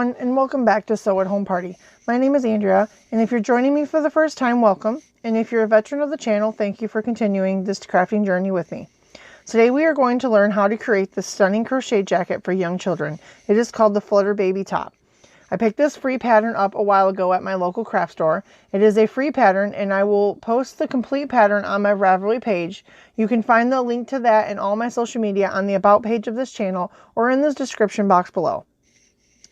everyone, and welcome back to Sew at Home Party. My name is Andrea, and if you're joining me for the first time, welcome. And if you're a veteran of the channel, thank you for continuing this crafting journey with me. Today we are going to learn how to create this stunning crochet jacket for young children. It is called the Flutter Baby top. I picked this free pattern up a while ago at my local craft store. It is a free pattern, and I will post the complete pattern on my Ravelry page. You can find the link to that and all my social media on the About page of this channel or in the description box below.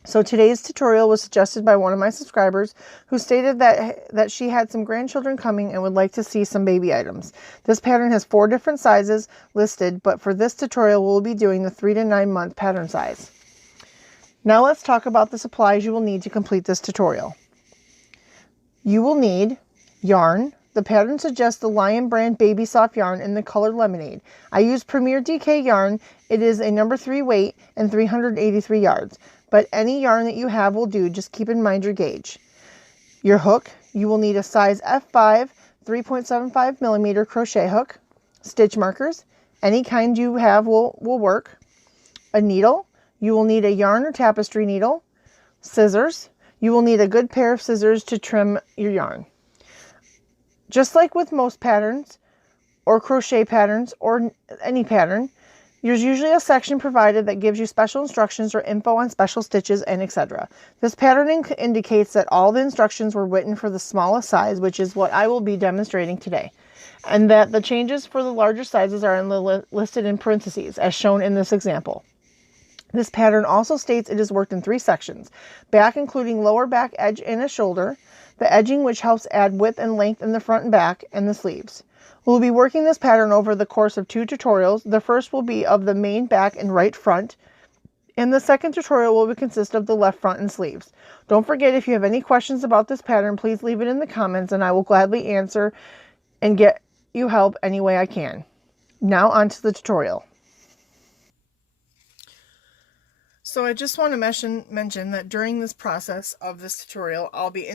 So today's tutorial was suggested by one of my subscribers who stated that she had some grandchildren coming and would like to see some baby items. This pattern has 4 different sizes listed, but for this tutorial we'll be doing the 3 to 9 month pattern size. Now let's talk about the supplies you will need to complete this tutorial. You will need yarn. The pattern suggests the Lion brand baby soft yarn in the color lemonade. I use Premier DK yarn. It is a number 3 weight and 383 yards. But any yarn that you have will do, just keep in mind your gauge. Your hook, you will need a size F5 3.75 millimeter crochet hook. Stitch markers, any kind you have will work. A needle, you will need a yarn or tapestry needle. Scissors, you will need a good pair of scissors to trim your yarn. Just like with most patterns or crochet patterns or any pattern, there's usually a section provided that gives you special instructions or info on special stitches and etc. This pattern indicates that all the instructions were written for the smallest size, which is what I will be demonstrating today, and that the changes for the larger sizes are listed in parentheses as shown in this example. This pattern also states it is worked in 3 sections: back including lower back edge and a shoulder, the edging which helps add width and length in the front and back, and the sleeves. We'll be working this pattern over the course of 2 tutorials. The first will be of the main back and right front, and the second tutorial will consist of the left front and sleeves. Don't forget, if you have any questions about this pattern, please leave it in the comments and I will gladly answer and get you help any way I can. Now on to the tutorial. So I just want to mention that during this process of this tutorial, I'll be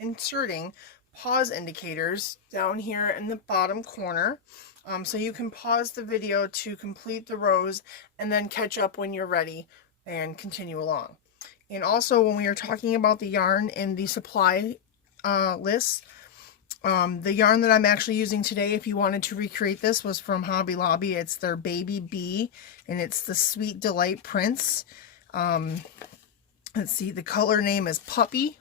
inserting pause indicators down here in the bottom corner, so you can pause the video to complete the rows and then catch up when you're ready and continue along. And also, when we are talking about the yarn in the supply list, the yarn that I'm actually using today, if you wanted to recreate this, was from Hobby Lobby. It's their Baby Bee, and it's the Sweet Delight Prince. Let's see, the color name is Puppy.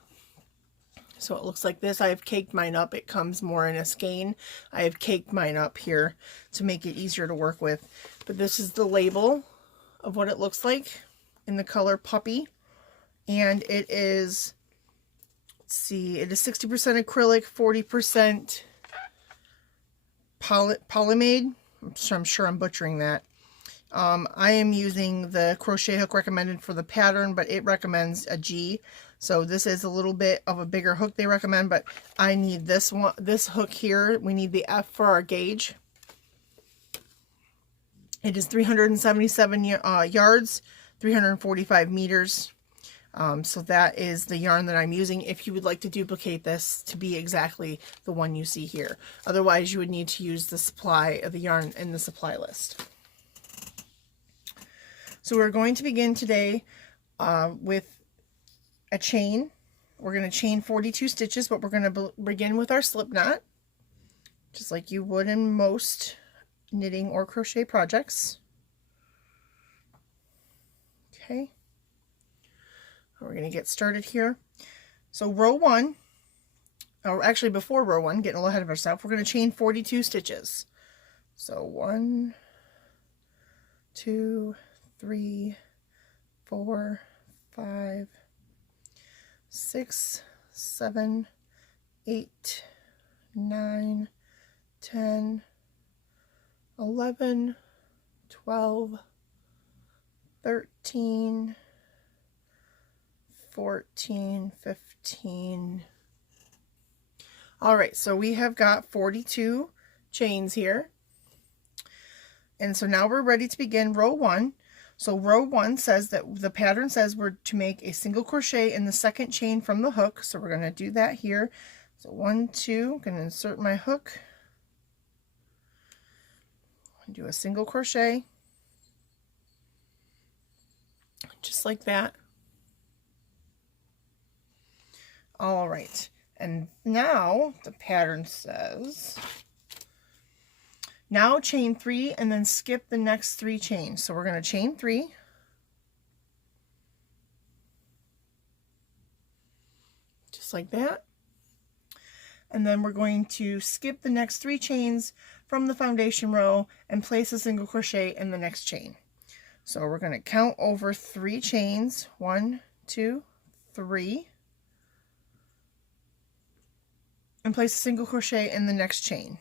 So it looks like this. I have caked mine up. It comes more in a skein. I have caked mine up here to make it easier to work with. But this is the label of what it looks like in the color Puppy. And it is, let's see, it is 60% acrylic, 40% polymade. I'm sure I'm butchering that. I am using the crochet hook recommended for the pattern, but it recommends a G. So this is a little bit of a bigger hook they recommend, but I need this hook here. We need the F for our gauge. It is 377 yards, 345 meters. So that is the yarn that I'm using if you would like to duplicate this to be exactly the one you see here. Otherwise, you would need to use the supply of the yarn in the supply list. So we're going to begin today with a chain. We're going to chain 42 stitches, but we're going to begin with our slip knot, just like you would in most knitting or crochet projects. Okay. We're going to get started here. So row 1, or actually before row 1, getting a little ahead of ourselves, we're going to chain 42 stitches. So 1, 2, 3, 4, 5, 6, 7, 8, 9, 10, 11, 12, 13, 14, 15. All right, so we have got 42 chains here. And so now we're ready to begin row 1. So row 1 says that the pattern says we're to make a single crochet in the second chain from the hook. So we're going to do that here. So 1, 2, I'm going to insert my hook. Do a single crochet. Just like that. All right, and now the pattern says, now chain 3 and then skip the next 3 chains. So we're going to chain 3, just like that, and then we're going to skip the next 3 chains from the foundation row and place a single crochet in the next chain. So we're going to count over 3 chains, 1, 2, 3, and place a single crochet in the next chain.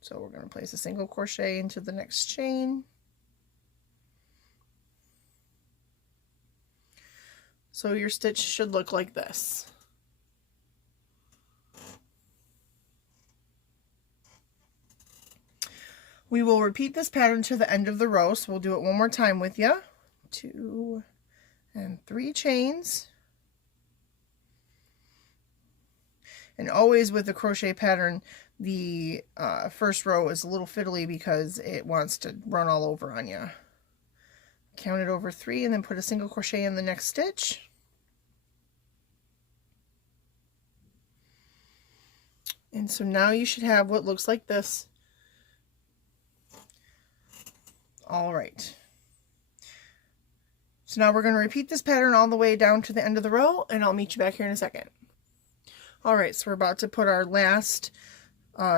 So we're going to place a single crochet into the next chain. So your stitch should look like this. We will repeat this pattern to the end of the row, so we'll do it one more time with you. 2 and 3 chains. And always with the crochet pattern, the first row is a little fiddly because it wants to run all over on you. Count it over 3 and then put a single crochet in the next stitch. And so now you should have what looks like this. All right. So now we're going to repeat this pattern all the way down to the end of the row, and I'll meet you back here in a second. All right, so we're about to put our last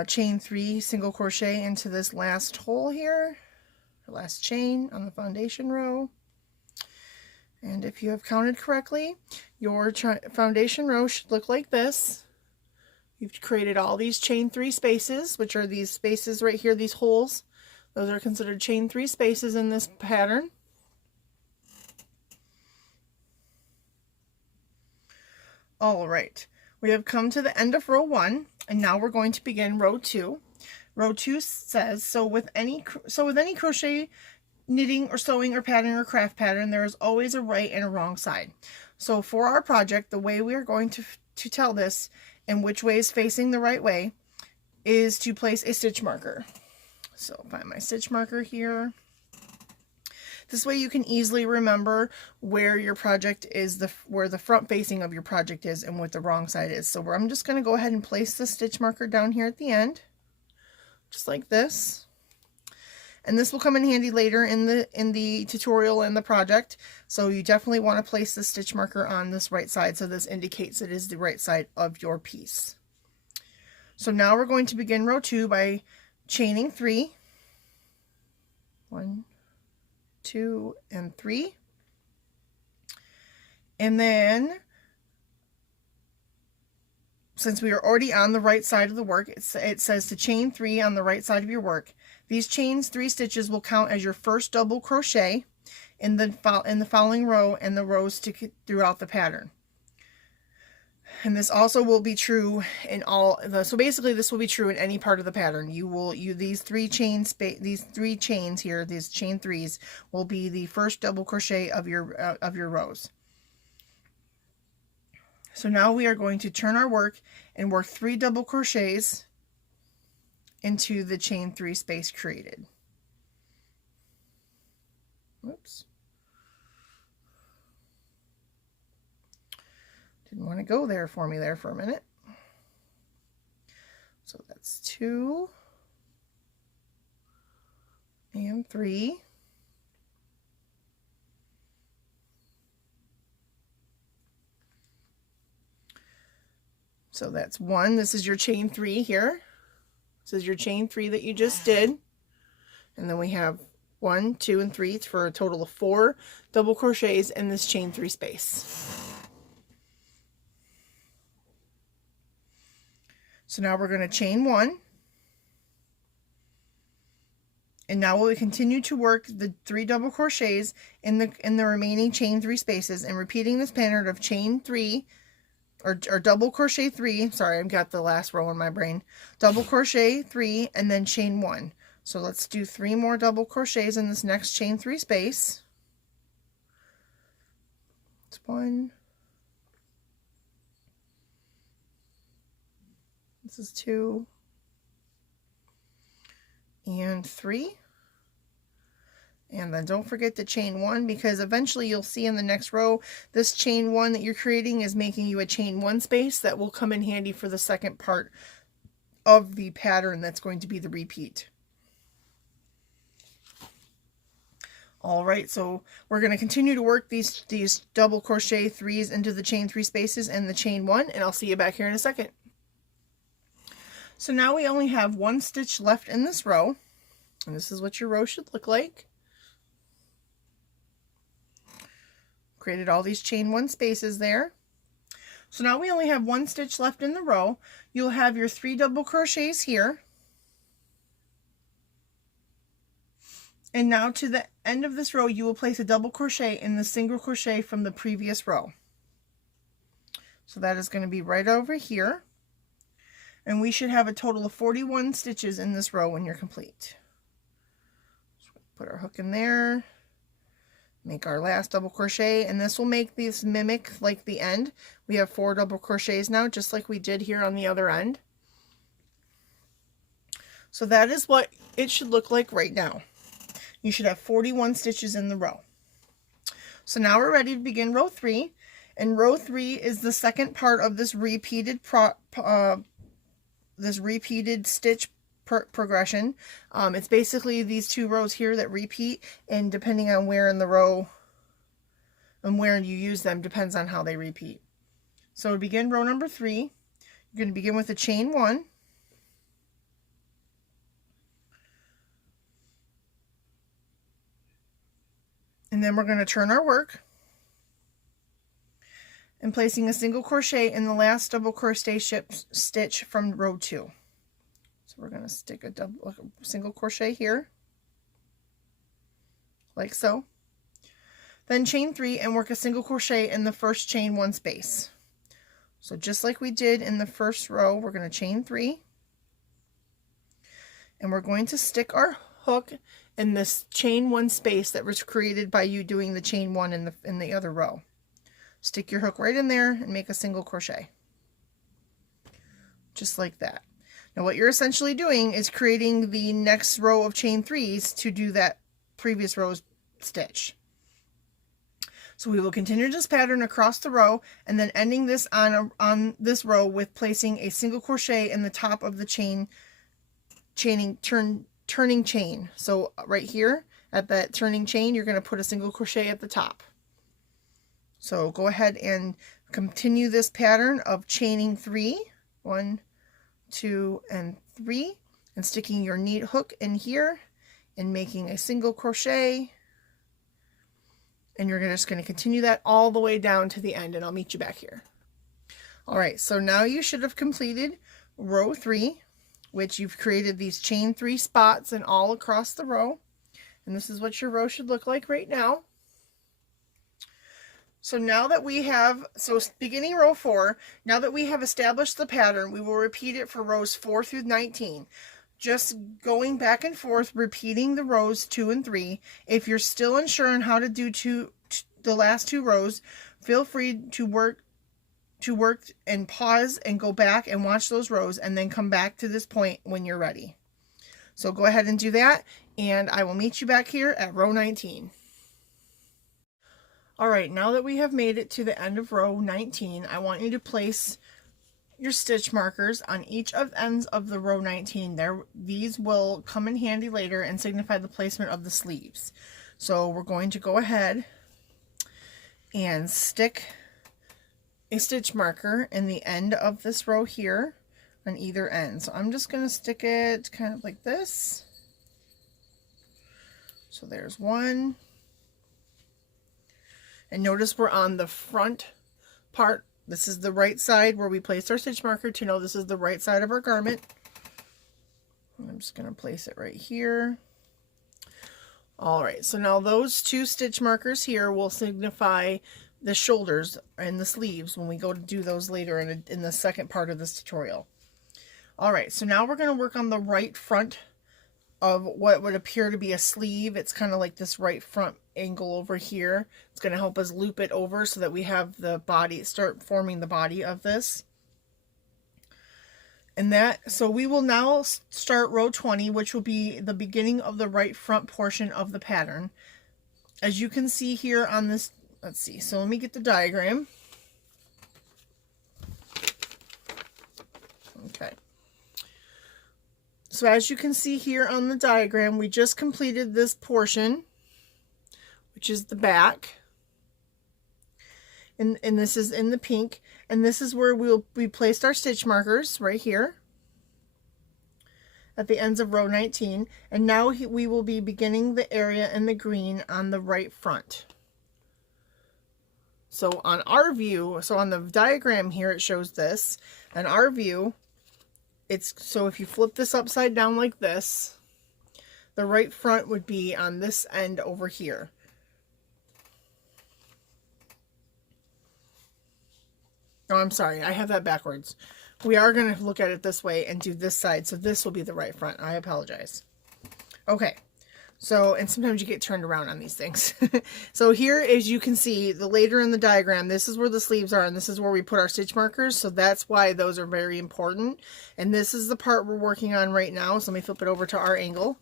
chain 3 single crochet into this last hole here, our last chain on the foundation row. And if you have counted correctly, your foundation row should look like this. You've created all these chain 3 spaces, which are these spaces right here, these holes. Those are considered chain 3 spaces in this pattern. All right. We have come to the end of row 1, and now we're going to begin row 2. Row 2 says, so with any crochet, knitting, or sewing, or pattern, or craft pattern, there is always a right and a wrong side. So for our project, the way we are going to tell this and which way is facing the right way is to place a stitch marker. So find my stitch marker here. This way you can easily remember where your project is, where the front facing of your project is and what the wrong side is. So I'm just going to go ahead and place the stitch marker down here at the end, just like this. And this will come in handy later in the tutorial and the project. So you definitely want to place the stitch marker on this right side, so this indicates it is the right side of your piece. So now we're going to begin row 2 by chaining 3. 1, 2, and 3. And then, since we are already on the right side of the work, it says to chain 3 on the right side of your work. These chains 3 stitches will count as your first double crochet in the following row and the rows throughout the pattern. And this also will be true in so basically this will be true in any part of the pattern. These 3 chains here, these chain 3s, will be the first double crochet of your rows. So now we are going to turn our work and work 3 double crochets into the chain 3 space created. Whoops. Didn't want to go there for me there for a minute. So that's 2 and 3. So that's 1. This is your chain 3 here. This is your chain 3 that you just did. And then we have 1, 2, and 3 for a total of 4 double crochets in this chain 3 space. So now we're going to chain 1. And now we'll continue to work the 3 double crochets in the remaining chain 3 spaces, and repeating this pattern of chain 3 or double crochet 3. Sorry, I've got the last row in my brain. Double crochet 3 and then chain 1. So let's do 3 more double crochets in this next chain 3 space. It's 1. This is 2 and 3. And then don't forget to chain 1, because eventually you'll see in the next row, this chain 1 that you're creating is making you a chain 1 space that will come in handy for the second part of the pattern that's going to be the repeat. All right, so we're going to continue to work these double crochet 3s into the chain 3 spaces and the chain 1, and I'll see you back here in a second. So now we only have 1 stitch left in this row, and this is what your row should look like. Created all these chain 1 spaces there. So now we only have 1 stitch left in the row. You'll have your 3 double crochets here. And now to the end of this row, you will place a double crochet in the single crochet from the previous row. So that is going to be right over here. And we should have a total of 41 stitches in this row when you're complete. So put our hook in there. Make our last double crochet, and this will make this mimic like the end. We have 4 double crochets now, just like we did here on the other end. So that is what it should look like right now. You should have 41 stitches in the row. So now we're ready to begin row 3, and row 3 is the second part of this repeated stitch progression. It's basically these 2 rows here that repeat, and depending on where in the row and where you use them depends on how they repeat. So to begin row number 3, you're going to begin with a chain 1, and then we're going to turn our work and placing a single crochet in the last double crochet stitch from row 2. So we're going to stick a single crochet here, like so. Then chain 3 and work a single crochet in the first chain 1 space. So just like we did in the first row, we're going to chain 3. And we're going to stick our hook in this chain 1 space that was created by you doing the chain 1 in the other row. Stick your hook right in there and make a single crochet. Just like that. Now what you're essentially doing is creating the next row of chain 3s to do that previous row's stitch. So we will continue this pattern across the row, and then ending this on this row with placing a single crochet in the top of the turning chain. So right here at that turning chain, you're going to put a single crochet at the top. So go ahead and continue this pattern of chaining 3, 1, 2, and 3, and sticking your neat hook in here and making a single crochet, and you're just going to continue that all the way down to the end, and I'll meet you back here. Alright, so now you should have completed row 3, which you've created these chain 3 spots and all across the row, and this is what your row should look like right now. So now that we have, beginning row 4, now that we have established the pattern, we will repeat it for rows 4 through 19. Just going back and forth, repeating the rows 2 and 3. If you're still unsure on how to do the last 2 rows, feel free to work and pause and go back and watch those rows, and then come back to this point when you're ready. So go ahead and do that, and I will meet you back here at row 19. Alright, now that we have made it to the end of row 19, I want you to place your stitch markers on each of the ends of the row 19. These will come in handy later and signify the placement of the sleeves. So we're going to go ahead and stick a stitch marker in the end of this row here on either end. So I'm just going to stick it kind of like this. So there's one. And notice we're on the front part. This is the right side where we placed our stitch marker to know this is the right side of our garment. I'm just going to place it right here. Alright, so now those 2 stitch markers here will signify the shoulders and the sleeves when we go to do those later in the second part of this tutorial. Alright, so now we're going to work on the right front of what would appear to be a sleeve. It's kind of like this right front angle over here. It's going to help us loop it over so that we have the body, start forming the body of this. So we will now start row 20, which will be the beginning of the right front portion of the pattern. As you can see here on this, let's see, so let me get the diagram. Okay. So as you can see here on the diagram, we just completed this portion, which is the back. And this is in the pink. And this is where we placed our stitch markers right here at the ends of row 19. And now we will be beginning the area in the green on the right front. So on our view, so on the diagram here, it shows this. On our view, so if you flip this upside down like this, the right front would be on this end over here. Oh, I'm sorry, I have that backwards. We are going to look at it this way and do this side, so this will be the right front. I apologize. Okay, so, and sometimes you get turned around on these things. So here, as you can see, later in the diagram, this is where the sleeves are, and this is where we put our stitch markers, so that's why those are very important. And this is the part we're working on right now, so let me flip it over to our angle.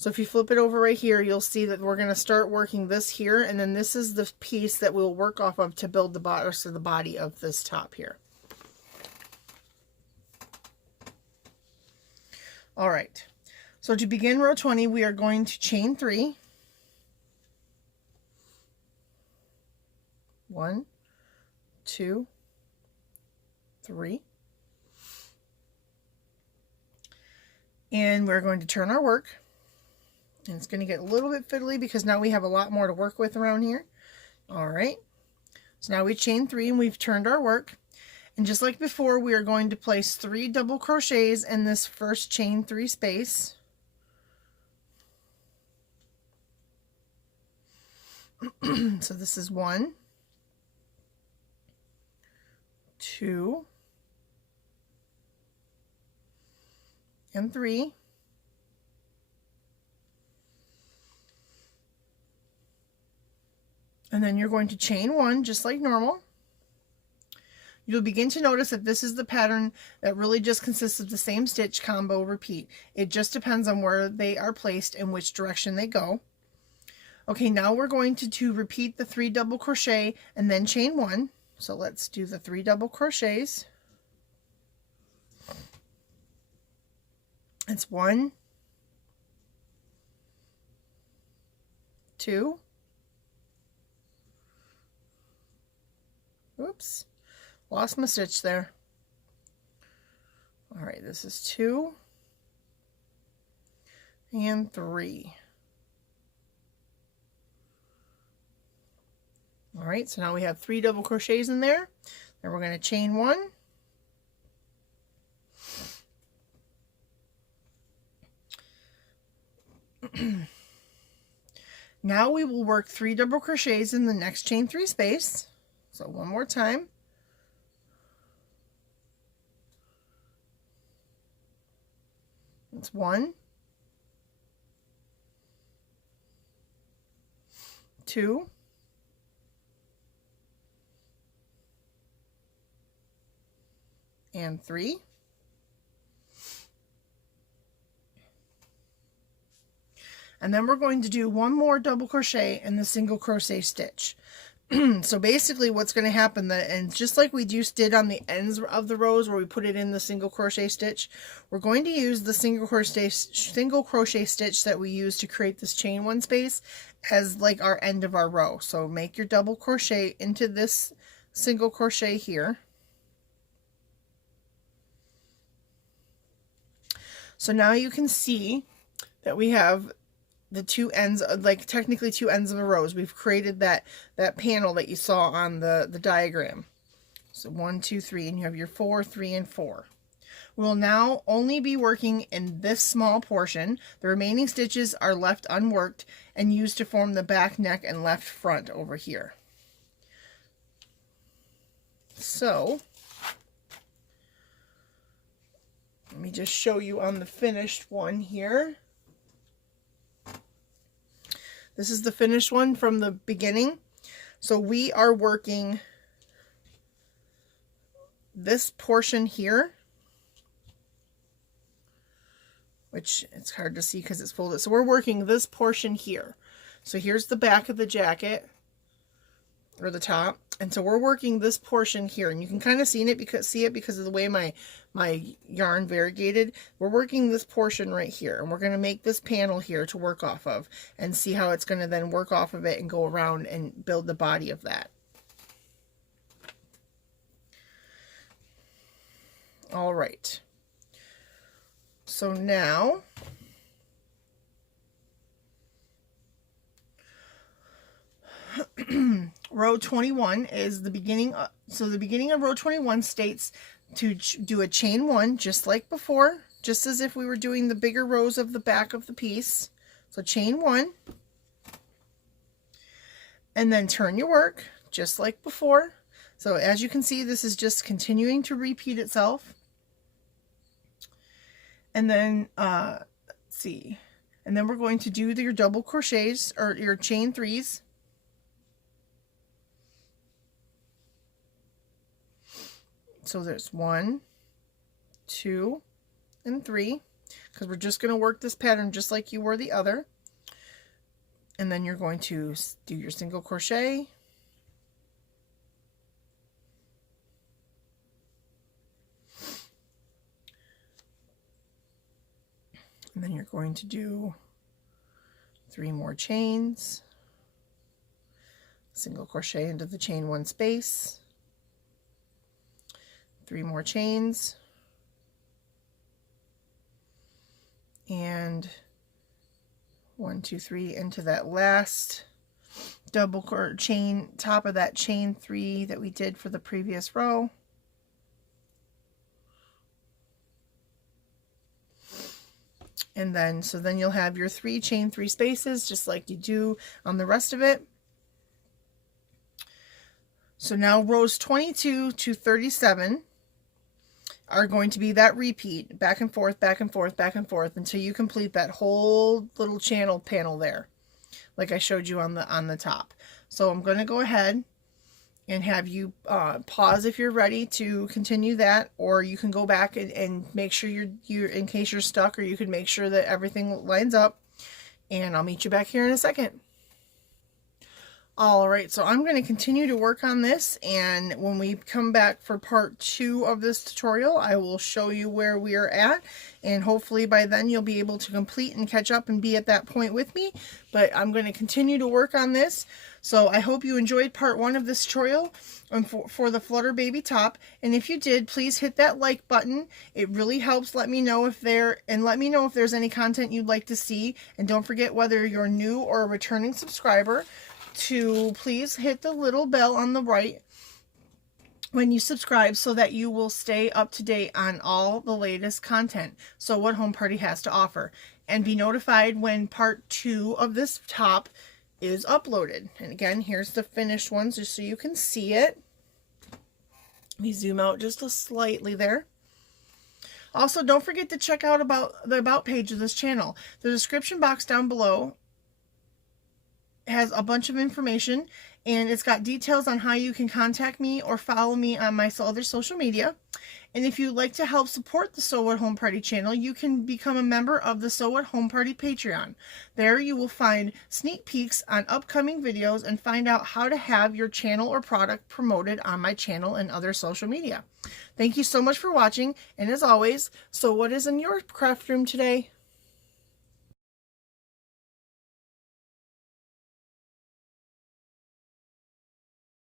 So if you flip it over right here, you'll see that we're going to start working this here, and then this is the piece that we'll work off of to build the body of this top here. All right, so to begin row 20, we are going to chain 3. 1, 2, 3. And we're going to turn our work. And it's going to get a little bit fiddly because now we have a lot more to work with around here. All right. So now we chain 3 and we've turned our work. And just like before, we are going to place 3 double crochets in this first chain 3 space. So this is 1, 2, and 3. And then you're going to chain 1 just like normal. You'll begin to notice that this is the pattern that really just consists of the same stitch combo repeat. It just depends on where they are placed and which direction they go. Okay, now we're going to repeat the 3 double crochet and then chain 1. So let's do the 3 double crochets. It's 1, 2, oops, lost my stitch there. All right, this is 2 and 3. All right, so now we have 3 double crochets in there. Then we're going to chain 1. Now we will work 3 double crochets in the next chain 3 space. So one more time. It's 1, 2, and 3. And then we're going to do 1 more double crochet in the single crochet stitch. So basically what's going to happen, and just like we just did on the ends of the rows where we put it in the single crochet stitch, we're going to use the single crochet stitch that we use to create this chain 1 space as like our end of our row. So make your double crochet into this single crochet here. So now you can see that we have the 2 ends, like technically 2 ends of the rows. We've created that panel that you saw on the diagram. So 1, 2, 3, and you have your 4, 3, and 4. We'll now only be working in this small portion. The remaining stitches are left unworked and used to form the back, neck, and left front over here. So let me just show you on the finished one here. This is the finished one from the beginning. So we are working this portion here which it's hard to see because it's folded. So we're working this portion here. So here's the back of the jacket, or the top, and so we're working this portion here, and you can kind of see it because of the way my yarn variegated. We're working this portion right here, and we're going to make this panel here to work off of, and see how it's going to then work off of it and go around and build the body of that. All right, so now row 21 is the beginning. So the beginning of row 21 states to do a chain 1 just like before, just as if we were doing the bigger rows of the back of the piece. So chain 1, and then turn your work just like before. So as you can see, this is just continuing to repeat itself. And then let's see, and then we're going to do your double crochets or your chain 3s. So there's 1, 2, and 3, because we're just going to work this pattern just like you were the other. And then you're going to do your single crochet, and then you're going to do 3 more chains, single crochet into the chain 1 space, 3 more chains, and 1, 2, 3 into that last double chain, top of that chain 3 that we did for the previous row. And then, so then you'll have your 3 chain 3 spaces just like you do on the rest of it. So now rows 22 to 37 are going to be that repeat, back and forth, back and forth, back and forth, until you complete that whole little channel panel there, like I showed you on the top. So I'm going to go ahead and have you pause if you're ready to continue that, or you can go back and make sure you're in case you're stuck, or you can make sure that everything lines up, and I'll meet you back here in a second. All right, so I'm going to continue to work on this, and when we come back for part 2 of this tutorial, I will show you where we are at, and hopefully by then you'll be able to complete and catch up and be at that point with me. But I'm going to continue to work on this. So I hope you enjoyed part 1 of this tutorial for the Flutter Baby top, and if you did, please hit that like button. It really helps. Let me know if there's any content you'd like to see, and don't forget, whether you're new or a returning subscriber, to please hit the little bell on the right when you subscribe, so that you will stay up to date on all the latest content Sew What Home Party has to offer, and be notified when part 2 of this top is uploaded. And again, here's the finished ones just so you can see it. Let me zoom out just slightly there. Also, don't forget to check out the about page of this channel. The description box down below has a bunch of information, and it's got details on how you can contact me or follow me on my other social media. And if you'd like to help support the Sew What Home Party channel, you can become a member of the Sew What Home Party Patreon. There you will find sneak peeks on upcoming videos and find out how to have your channel or product promoted on my channel and other social media. Thank you so much for watching, and as always, so what is in your craft room today?